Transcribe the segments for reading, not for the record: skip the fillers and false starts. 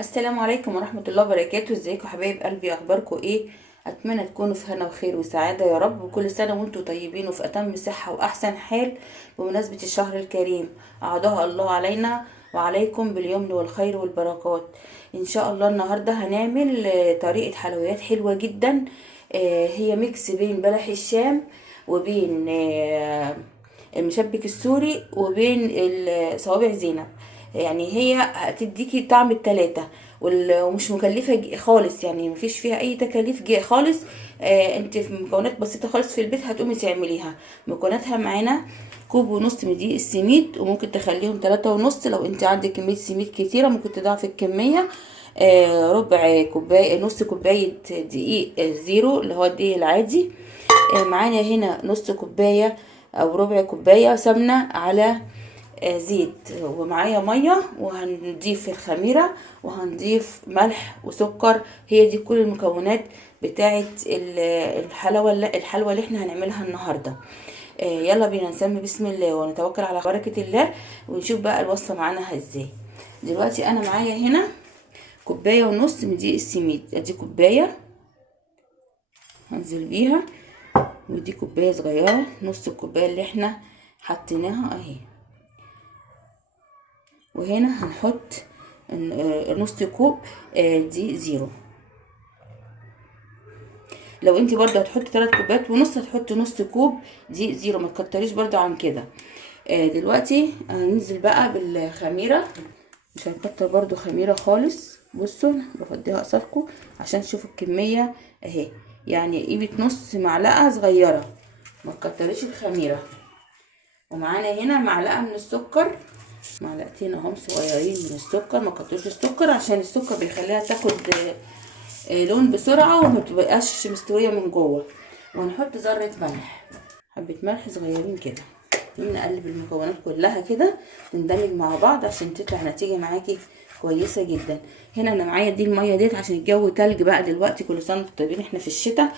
السلام عليكم ورحمة الله وبركاته. ازيكم حبايب قلبي؟ اخباركم ايه؟ اتمنى تكونوا في هنا وخير وسعادة يا رب، وكل سنة وانتم طيبين وفي اتم صحة واحسن حال بمناسبة الشهر الكريم. اعاده الله علينا وعليكم باليمن والخير والبركات ان شاء الله. النهاردة هنعمل طريقة حلويات حلوة جدا. هي ميكس بين بلح الشام وبين المشبك السوري وبين صوابع زينب. يعني هي هتديكي طعم التلاتة ومش مكلفة خالص، يعني مفيش فيها اي تكاليف خالص. انت في مكونات بسيطة خالص في البيت هتقومي تعمليها. مكوناتها معانا كوب ونص من دقيق السميد، وممكن تخليهم 3.5. لو انت عندك كمية سميد كتيرة ممكن تضاعفي الكمية. ربع كوباية، نص كوباية دقيق زيرو اللي هو الدقيق العادي. معانا هنا نص كوباية او ربع كوباية سمنة على زيت، ومعايا ميه، وهنضيف الخميره، وهنضيف ملح وسكر. هي دي كل المكونات بتاعه الحلوى اللي احنا هنعملها النهارده. يلا بينا نسمي بسم الله ونتوكل على بركه الله، ونشوف بقى الوصفه معانا ازاي. دلوقتي انا معايا هنا كوبايه ونص من دقيق السميد، ادي كوبايه هنزل بيها، ودي كوبايه صغيره نص الكوبايه اللي احنا حطيناها اهي. وهنا هنحط نص كوب دي زيرو. لو انت برضو هتحطي 3 كوبات ونص هتحطي نص كوب دي زيرو، ما تكتريش برضو عن كده. دلوقتي هننزل بقى بالخميره، مش هنكتر برضو خميره خالص. بصوا بفضيها قصادكم عشان تشوفوا الكميه اهي، يعني قيمه نص معلقه صغيره، ما تكتريش الخميره. ومعانا هنا معلقه من السكر، معلقتين اهم صغيرين من السكر، ما كتروش السكر عشان السكر بيخليها تاخد لون بسرعه وما بتبقاش مستويه من جوه. وهنحط ذره ملح، حبه ملح صغيرين كده. نقلب المكونات كلها كده تندمج مع بعض عشان تطلع نتيجه معاكي كويسه جدا. هنا انا معايا دي الميه ديت عشان الجو تلج بقى دلوقتي، كل سنه وانتم طيبين، احنا في الشتاء.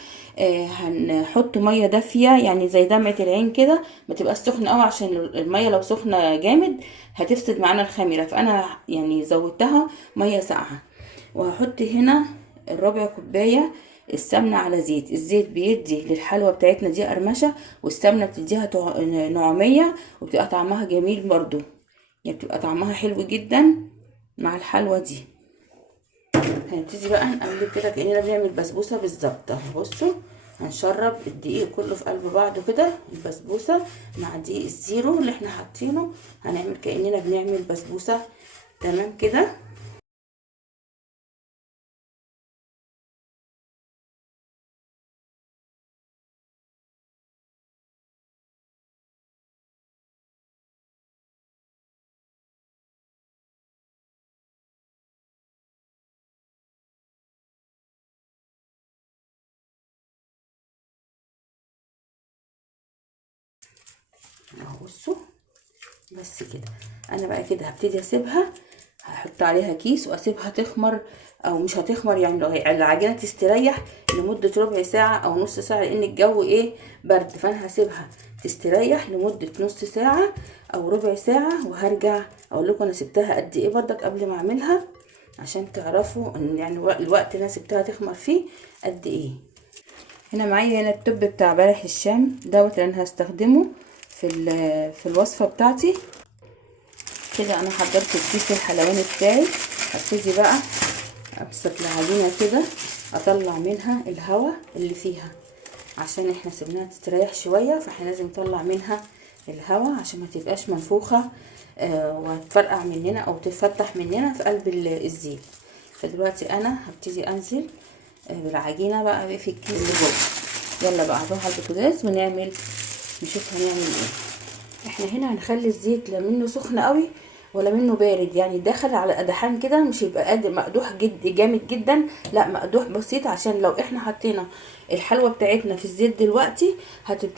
هنحط ميه دافيه يعني زي دمعه العين كده، ما تبقاش سخنه قوي عشان الميه لو سخنه جامد هتفسد معانا الخميره، فانا يعني زودتها ميه ساقعه. وهحط هنا الربع كوبايه السمنة على زيت. الزيت بيدي للحلوى بتاعتنا دي قرمشة، والسمنة بتديها نعومية، وبتبقى طعمها جميل برضو، يعني بتبقى طعمها حلو جدا مع الحلوى دي. هنبتدي بقى نقلب كده كأننا بنعمل بسبوسة بالظبط اهو. بصوا هنشرب الدقيق كله في قلب بعضه كده، البسبوسة مع دقيق الزيرو اللي احنا حاطينه، هنعمل كأننا بنعمل بسبوسة. تمام كده. اهو بصوا بس كده. انا بقى كده هبتدي اسيبها، هحط عليها كيس واسيبها تخمر، او مش هتخمر يعني لو العجينه تستريح لمده ربع ساعه او نص ساعه، لان الجو برد، فانا هسيبها تستريح لمده نص ساعه او ربع ساعه، وهرجع اقول لكم انا سبتها قد ايه بردك قبل ما اعملها، عشان تعرفوا ان يعني الوقت اللي انا سبتها تخمر فيه قد ايه. هنا معايا هنا التوب بتاع بلح الشام دوت اللي انا هستخدمه في الوصفه بتاعتي. كده انا حضرت الكيس الحلواني بتاعي، هبتدي بقى امسك العجينه كده اطلع منها الهواء اللي فيها، عشان احنا سيبناها تستريح شويه، فاحنا لازم نطلع منها الهواء عشان ما تبقاش منفوخه وهتفرقع مننا او تفتح مننا في قلب الزيت. فدلوقتي انا هبتدي انزل بالعجينه بقى في الكيس اللي جوه. يلا بقى هنروح على البوتاجاز ونعمل، نشوف هنعمل ايه. احنا هنا هنخلي الزيت لا منه سخن قوي ولا منه بارد، يعني داخل على قدحان كده، مش يبقى قادر مقدوح جامد جدا، لا مقدوح بسيط، عشان لو احنا حطينا الحلوى بتاعتنا في الزيت دلوقتي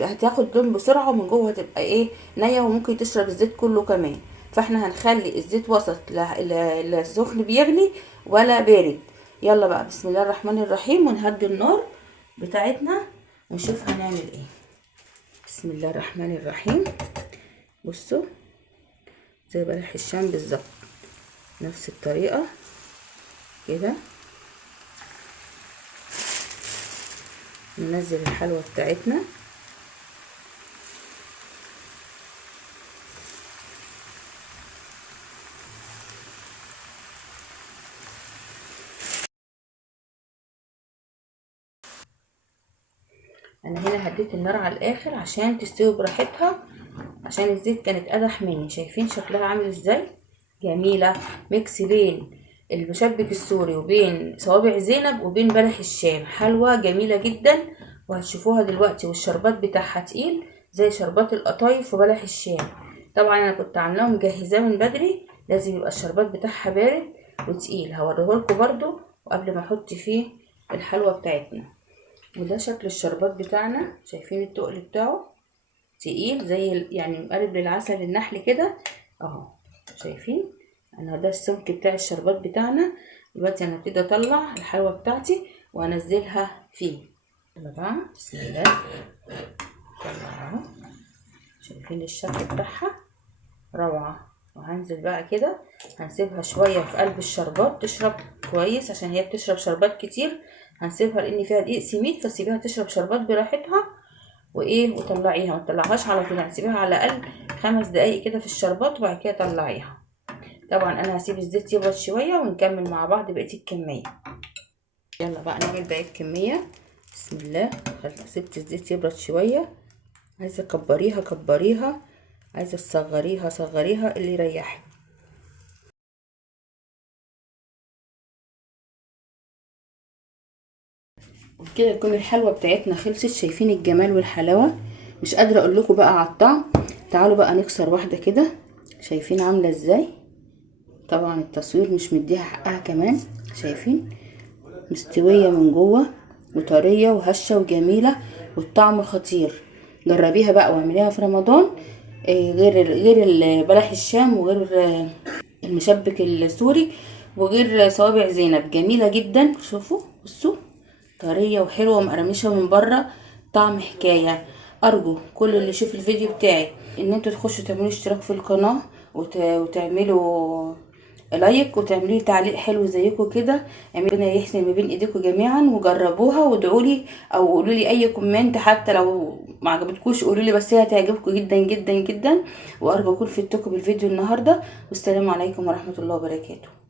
هتاخد لون بسرعه، ومن جوه هتبقى نيه، وممكن تشرب الزيت كله كمان. فاحنا هنخلي الزيت وسط، لا سخن بيغلي ولا بارد. يلا بقى بسم الله الرحمن الرحيم، ونهدي النار بتاعتنا ونشوف هنعمل ايه. بسم الله الرحمن الرحيم. بصوا زي بلح الشام بالظبط، نفس الطريقة كده ننزل الحلوى بتاعتنا. انا هنا هديت النار على الاخر عشان تستوي براحتها، عشان الزيت كانت قدح مني. شايفين شكلها عامل ازاي؟ جميله، ميكس بين المشبك السوري وبين صوابع زينب وبين بلح الشام. حلوه جميله جدا وهتشوفوها دلوقتي. والشربات بتاعها تقيل زي شربات القطايف وبلح الشام. طبعا انا كنت عاملاه مجهزاه من بدري، لازم يبقى الشربات بتاعها بارد وتقيل. هوريهولكوا برضو وقبل ما احط فيه الحلوه بتاعتنا. وده شكل الشربات بتاعنا. شايفين التقل بتاعه تقيل زي يعني مقرب للعسل النحل كده اهو. شايفين انا ده السمك بتاع الشربات بتاعنا. دلوقتي انا هبتدي اطلع الحلوى بتاعتي وانزلها فيه. يلا بقى بسم الله. طلعها. شايفين الشكل بتاعها روعه. وهنزل بقى كده، هنسيبها شويه في قلب الشربات تشرب كويس عشان هي بتشرب شربات كتير. هنسيبها لان فيها دقيق سميد، فسيبيها تشرب شربات براحتها وايه وطلعيها. ما تطلعهاش على طول، هنسيبها على الاقل 5 دقايق كده في الشربات وبعد كده طلعيها. طبعا انا هسيب الزيت يبرد شويه ونكمل مع بعض بقيه الكميه. يلا بقى نعمل بقيه الكميه. بسم الله. سبت الزيت يبرد شويه. عايزه كبريها كبريها، عايزه تصغريها صغريها، اللي يريحك. وبكده تكون الحلوه بتاعتنا خلصت. شايفين الجمال والحلاوه؟ مش قادره اقول لكم بقى على الطعم. تعالوا بقى نكسر واحده كده. شايفين عامله ازاي؟ طبعا التصوير مش مديها حقها كمان. شايفين مستويه من جوه وطريه وهشه وجميله والطعم خطير. جربيها بقى واعمليها في رمضان. غير بلح الشام وغير المشبك السوري وغير صوابع زينب. جميله جدا. شوفوا بصوا طريه وحلوه ومقرمشه من بره، طعم حكايه. ارجو كل اللي يشوف الفيديو بتاعي ان انتوا تخشوا تعملوا اشتراك في القناه وتعملوا لايك وتعملوا تعليق حلو زيكم كده. ربنا يحسن ما بين ايديكم جميعا وجربوها وادعوا لي او قولوا لي اي كومنت. حتى لو ما عجبتكوش قولوا لي، بس هي هتعجبكم جدا جدا جدا. وارجو اكون فدتكم بالفيديو النهارده. والسلام عليكم ورحمه الله وبركاته.